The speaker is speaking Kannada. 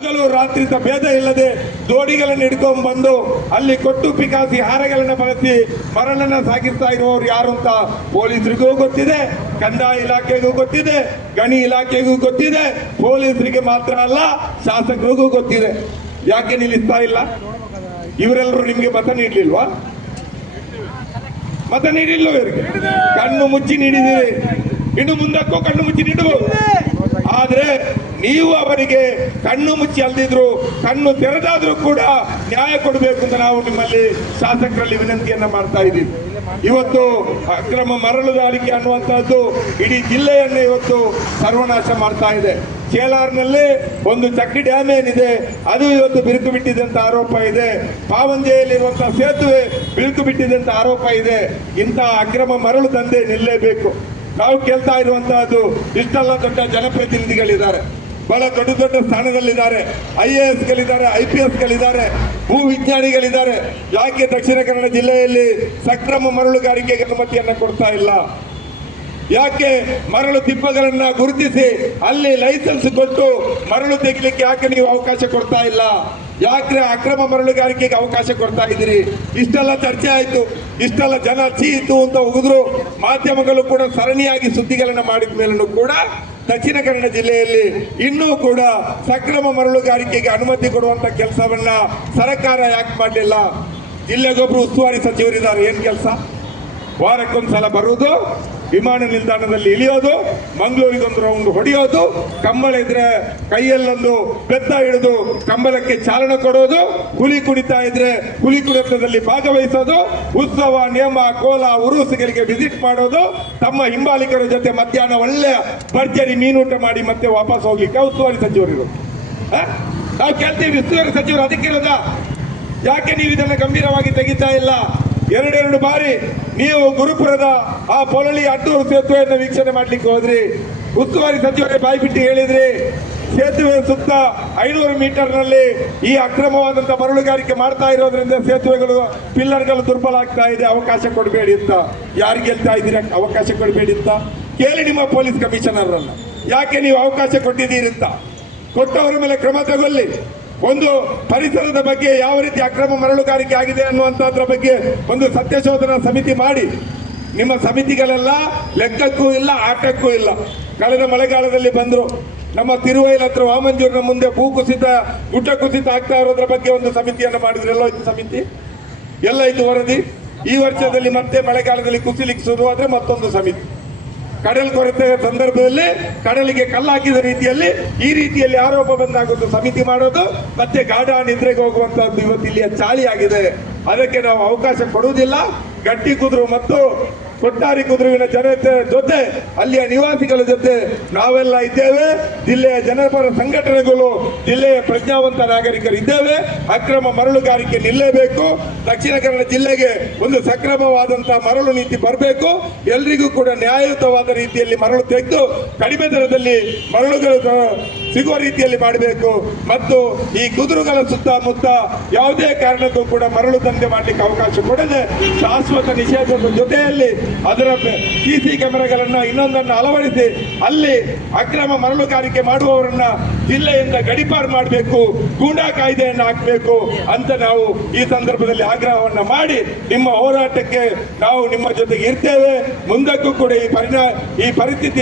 ಹಗಲು ರಾತ್ರಿ ಭೇದ ಇಲ್ಲದೆ ಜೋಡಿಗಳನ್ನು ಹಿಡ್ಕೊಂಡು ಬಂದು ಅಲ್ಲಿ ಕೊಟ್ಟು ಪಿಕಾಸಿ ಹಾರಗಳನ್ನು ಬಳಸಿ ಮರಳನ್ನ ಸಾಗಿಸ್ತಾ ಇರುವವರು ಯಾರು ಅಂತ ಪೊಲೀಸರಿಗೂ ಗೊತ್ತಿದೆ, ಕಂದಾಯ ಇಲಾಖೆಗೂ ಗೊತ್ತಿದೆ, ಗಣಿ ಇಲಾಖೆಗೂ ಗೊತ್ತಿದೆ. ಪೊಲೀಸರಿಗೆ ಮಾತ್ರ ಅಲ್ಲ, ಶಾಸಕರಿಗೂ ಗೊತ್ತಿದೆ. ಯಾಕೆ ನಿಲ್ಲಿಸ್ತಾ ಇಲ್ಲ? ಇವರೆಲ್ಲರೂ ನಿಮಗೆ ಮತ ನೀಡಲಿಲ್ವಾ? ಮತ ನೀಡಿಲ್ಲ. ಇವರಿಗೆ ಕಣ್ಣು ಮುಚ್ಚಿ ನೀಡಿದ್ದೀರಿ, ಇನ್ನು ಮುಂದಕ್ಕೂ ಕಣ್ಣು ಮುಚ್ಚಿ ನೀಡಬಹುದು. ಆದ್ರೆ ನೀವು ಅವರಿಗೆ ಕಣ್ಣು ಮುಚ್ಚಿ ಅಲ್ದಿದ್ರು ಕಣ್ಣು ತೆರೆದಾದ್ರೂ ಕೂಡ ನ್ಯಾಯ ಕೊಡಬೇಕು ಅಂತ ನಾವು ನಿಮ್ಮಲ್ಲಿ ಶಾಸಕರಲ್ಲಿ ವಿನಂತಿಯನ್ನ ಮಾಡ್ತಾ ಇದ್ದೀವಿ. ಇವತ್ತು ಅಕ್ರಮ ಮರಳುಗಾರಿಕೆ ಅನ್ನುವಂತಹದ್ದು ಇಡೀ ಜಿಲ್ಲೆಯನ್ನೇ ಇವತ್ತು ಸರ್ವನಾಶ ಮಾಡ್ತಾ ಇದೆ. ಚೇಲಾರ್ನಲ್ಲಿ ಒಂದು ಚಕ್ರಿ ಡ್ಯಾಮ್ ಏನಿದೆ ಅದು ಇವತ್ತು ಬಿರುಕು ಬಿಟ್ಟಿದೆ ಅಂತ ಆರೋಪ ಇದೆ. ಪಾವಂಜೆಯಲ್ಲಿರುವಂತಹ ಸೇತುವೆ ಬಿರುಕು ಬಿಟ್ಟಿದೆ ಅಂತ ಆರೋಪ ಇದೆ. ಇಂತಹ ಅಕ್ರಮ ಮರಳು ದಂಧೆ ನಿಲ್ಲೇಬೇಕು. ನಾವು ಕೇಳ್ತಾ ಇರುವಂತಹದ್ದು, ಇಷ್ಟೆಲ್ಲ ದೊಡ್ಡ ಜನಪ್ರತಿನಿಧಿಗಳಿದ್ದಾರೆ, ಬಹಳ ದೊಡ್ಡ ದೊಡ್ಡ ಸ್ಥಾನದಲ್ಲಿದ್ದಾರೆ, IAS ಗಳಿದ್ದಾರೆ, IPS ಗಳಿದ್ದಾರೆ, ಭೂ ವಿಜ್ಞಾನಿಗಳಿದ್ದಾರೆ. ಯಾಕೆ ದಕ್ಷಿಣ ಕನ್ನಡ ಜಿಲ್ಲೆಯಲ್ಲಿ ಸಕ್ರಮ ಮರಳುಗಾರಿಕೆಗೆ ಅನುಮತಿಯನ್ನ ಕೊಡ್ತಾ ಇಲ್ಲ? ಯಾಕೆ ಮರಳು ತಿಪ್ಪಗಳನ್ನ ಗುರುತಿಸಿ ಅಲ್ಲಿ ಲೈಸೆನ್ಸ್ ಕೊಟ್ಟು ಮರಳು ತೆಗಿಲಿಕ್ಕೆ ಯಾಕೆ ನೀವು ಅವಕಾಶ ಕೊಡ್ತಾ ಇಲ್ಲ? ಯಾಕೆ ಅಕ್ರಮ ಮರಳುಗಾರಿಕೆಗೆ ಅವಕಾಶ ಕೊಡ್ತಾ ಇದ್ದೀರಿ? ಇಷ್ಟೆಲ್ಲ ಚರ್ಚೆ ಆಯ್ತು, ಇಷ್ಟೆಲ್ಲ ಜನ ಚೀತು ಅಂತ ಉಗಿದ್ರು. ಮಾಧ್ಯಮಗಳು ಕೂಡ ಸರಣಿಯಾಗಿ ಸುದ್ದಿಗಳನ್ನ ಮಾಡಿದ ಮೇಲೂ ಕೂಡ ದಕ್ಷಿಣ ಕನ್ನಡ ಜಿಲ್ಲೆಯಲ್ಲಿ ಇನ್ನೂ ಕೂಡ ಸಕ್ರಮ ಮರಳುಗಾರಿಕೆಗೆ ಅನುಮತಿ ಕೊಡುವಂತ ಕೆಲಸವನ್ನ ಸರ್ಕಾರ ಯಾಕೆ ಮಾಡಲಿಲ್ಲ? ಜಿಲ್ಲೆಗೊಬ್ಬರು ಉಸ್ತುವಾರಿ ಸಚಿವರಿದ್ದಾರೆ. ಏನ್ ಕೆಲಸ? ವಾರಕ್ಕೊಂದ್ಸಲ ಬರುವುದು, ವಿಮಾನ ನಿಲ್ದಾಣದಲ್ಲಿ ಇಳಿಯೋದು, ಮಂಗಳೂರಿಗೊಂದು ರೌಂಡ್ ಹೊಡೆಯೋದು, ಕಂಬಳ ಇದ್ರೆ ಕೈಯಲ್ಲೊಂದು ಬೆತ್ತ ಹಿಡಿದು ಕಂಬಳಕ್ಕೆ ಚಾಲನೆ ಕೊಡೋದು, ಹುಲಿ ಕುಣಿತಾ ಇದ್ರೆ ಹುಲಿ ಕುಣಿತದಲ್ಲಿ ಭಾಗವಹಿಸೋದು, ಉತ್ಸವ, ನೇಮ, ಕೋಲ, ಉರುಸುಗಳಿಗೆ ವಿಸಿಟ್ ಮಾಡೋದು, ತಮ್ಮ ಹಿಂಬಾಲಿಕರ ಜೊತೆ ಮಧ್ಯಾಹ್ನ ಒಳ್ಳೆಯ ಭರ್ಜರಿ ಮೀನೂಟ ಮಾಡಿ ಮತ್ತೆ ವಾಪಸ್ ಹೋಗ್ಲಿಕ್ಕೆ ಉಸ್ತುವಾರಿ ಸಚಿವರು. ನಾವು ಕೇಳ್ತೀವಿ, ಉಸ್ತುವಾರಿ ಸಚಿವರು ಅದಕ್ಕಿರೋದ? ಯಾಕೆ ನೀವು ಇದನ್ನು ಗಂಭೀರವಾಗಿ ತೆಗಿತಾ ಇಲ್ಲ? ಎರಡೆರಡು ಬಾರಿ ನೀವು ಗುರುಪುರದ ಆ ಪೊಳಲಿ ಅಡ್ಡೂರು ಸೇತುವೆಯನ್ನು ವೀಕ್ಷಣೆ ಮಾಡ್ಲಿಕ್ಕೆ ಹೋದ್ರಿ. ಉಸ್ತುವಾರಿ ಸಚಿವರೇ ಬಾಯಿ ಬಿಟ್ಟು ಹೇಳಿದ್ರಿ, ಸೇತುವೆ ಸುತ್ತ 500 ಮೀಟರ್ನಲ್ಲಿ ಈ ಅಕ್ರಮವಾದಂತಹ ಮರಳುಗಾರಿಕೆ ಮಾಡ್ತಾ ಇರೋದ್ರಿಂದ ಸೇತುವೆಗಳು, ಪಿಲ್ಲರ್ಗಳು ದುರ್ಬಲ ಆಗ್ತಾ ಇದೆ, ಅವಕಾಶ ಕೊಡಬೇಡಿ ಅಂತ. ಯಾರಿಗೆ ಹೇಳ್ತಾ ಇದ್ದೀರಾ ಅವಕಾಶ ಕೊಡಬೇಡಿ ಅಂತ? ಕೇಳಿ ನಿಮ್ಮ ಪೊಲೀಸ್ ಕಮಿಷನರ್ ಅನ್ನ, ಯಾಕೆ ನೀವು ಅವಕಾಶ ಕೊಟ್ಟಿದ್ದೀರಿ ಅಂತ. ಕೊಟ್ಟವರ ಮೇಲೆ ಕ್ರಮ ತಗೊಳ್ಳಿ. ಒಂದು ಪರಿಸರದ ಬಗ್ಗೆ ಯಾವ ರೀತಿ ಅಕ್ರಮ ಮರಳುಗಾರಿಕೆ ಆಗಿದೆ ಅನ್ನುವಂಥದ್ರ ಬಗ್ಗೆ ಒಂದು ಸತ್ಯಶೋಧನಾ ಸಮಿತಿ ಮಾಡಿ. ನಿಮ್ಮ ಸಮಿತಿಗಳೆಲ್ಲ ಲೆಕ್ಕಕ್ಕೂ ಇಲ್ಲ, ಆಟಕ್ಕೂ ಇಲ್ಲ. ಕಳೆದ ಮಳೆಗಾಲದಲ್ಲಿ ಬಂದರು, ನಮ್ಮ ತಿರುವೈಲ್ ಹತ್ರ ವಾಮಂಜೂರಿನ ಮುಂದೆ ಭೂ ಕುಸಿತ, ಗುಡ್ಡ ಕುಸಿತ ಆಗ್ತಾ ಇರೋದ್ರ ಬಗ್ಗೆ ಒಂದು ಸಮಿತಿಯನ್ನು ಮಾಡಿದ್ರು. ಎಲ್ಲ ಇತ್ತು ಸಮಿತಿ? ಎಲ್ಲ ಇತ್ತು ವರದಿ? ಈ ವರ್ಷದಲ್ಲಿ ಮತ್ತೆ ಮಳೆಗಾಲದಲ್ಲಿ ಕುಸಿಲಿಕ್ಕೆ ಶುರುವಾದ್ರೆ ಮತ್ತೊಂದು ಸಮಿತಿ. ಕಡಲ್ ಕೊರತೆ ಸಂದರ್ಭದಲ್ಲಿ ಕಡಲಿಗೆ ಕಲ್ಲಾಕಿದ ರೀತಿಯಲ್ಲಿ ಈ ರೀತಿಯಲ್ಲಿ ಆರೋಪ ಬಂದಾಗೊಂದು ಸಮಿತಿ ಮಾಡೋದು, ಮತ್ತೆ ಗಾಢ ನಿದ್ರೆಗೆ ಹೋಗುವಂತಹದ್ದು ಇವತ್ತು ಇಲ್ಲಿಯ ಚಾಳಿ ಆಗಿದೆ. ಅದಕ್ಕೆ ನಾವು ಅವಕಾಶ ಕೊಡುವುದಿಲ್ಲ. ಗಟ್ಟಿ ಕುದುರು ಮತ್ತು ಕೊಟ್ಟಾರಿ ಕುದುರುವಿನ ಜನತೆ ಜೊತೆ, ಅಲ್ಲಿಯ ನಿವಾಸಿಗಳ ಜೊತೆ ನಾವೆಲ್ಲ ಇದ್ದೇವೆ. ಜಿಲ್ಲೆಯ ಜನಪರ ಸಂಘಟನೆಗಳು, ಜಿಲ್ಲೆಯ ಪ್ರಜ್ಞಾವಂತ ನಾಗರಿಕರು ಇದ್ದೇವೆ. ಅಕ್ರಮ ಮರಳುಗಾರಿಕೆ ನಿಲ್ಲೇಬೇಕು. ದಕ್ಷಿಣ ಕನ್ನಡ ಜಿಲ್ಲೆಗೆ ಒಂದು ಸಕ್ರಮವಾದಂತಹ ಮರಳು ನೀತಿ ಬರಬೇಕು. ಎಲ್ರಿಗೂ ಕೂಡ ನ್ಯಾಯಯುತವಾದ ರೀತಿಯಲ್ಲಿ ಮರಳು ತೆಗೆದು ಕಡಿಮೆ ದರದಲ್ಲಿ ಮರಳುಗಳು ಸಿಗುವ ರೀತಿಯಲ್ಲಿ ಮಾಡಬೇಕು. ಮತ್ತು ಈ ಕುದುರುಗಳ ಸುತ್ತಮುತ್ತ ಯಾವುದೇ ಕಾರಣಕ್ಕೂ ಕೂಡ ಮರಳು ದಂಧೆ ಮಾಡಲಿಕ್ಕೆ ಅವಕಾಶ ಕೊಡದೆ ಶಾಶ್ವತ ನಿಷೇಧದ ಜೊತೆಯಲ್ಲಿ ಅದರ CC ಕ್ಯಾಮೆರಾಗಳನ್ನ ಇನ್ನೊಂದನ್ನು ಅಳವಡಿಸಿ ಅಲ್ಲಿ ಅಕ್ರಮ ಮರಳುಗಾರಿಕೆ ಮಾಡುವವರನ್ನ ಜಿಲ್ಲೆಯಿಂದ ಗಡಿಪಾರು ಮಾಡಬೇಕು, ಗೂಂಡಾ ಕಾಯ್ದೆಯನ್ನು ಹಾಕಬೇಕು ಅಂತ ನಾವು ಈ ಸಂದರ್ಭದಲ್ಲಿ ಆಗ್ರಹವನ್ನ ಮಾಡಿ ನಿಮ್ಮ ಹೋರಾಟಕ್ಕೆ ನಾವು ನಿಮ್ಮ ಜೊತೆಗೆ ಇರ್ತೇವೆ. ಮುಂದಕ್ಕೂ ಕೂಡ ಈ ಪರಿಸ್ಥಿತಿ